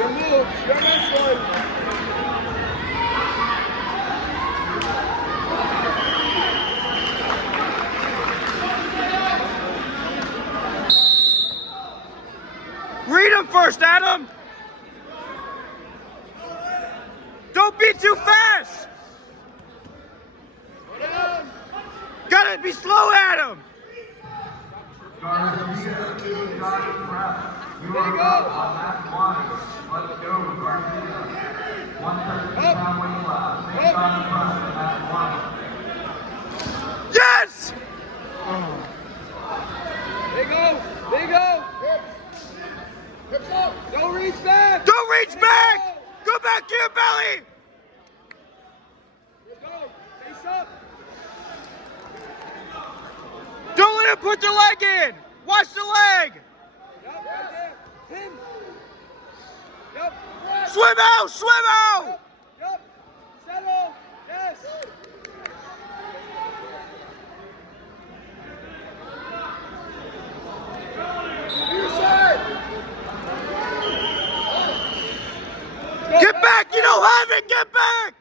Good move. Good this one. Read him first, Adam. Don't be too fast. Gotta be slow, Adam. You are up on that one. Let's go, Garcia. 113-pound weight class. Same time press in that one. Yes! There you go. There you go. Hips up. Don't reach back. Don't reach back. Go back to your belly. Let's go. Face up. Don't let him put the leg in. Watch the leg. Yep, right there. Pin. Yep. Swim out. Swim out. Yep. Yep. Settle. Yes. Your side. Get back. You don't have it. Get back.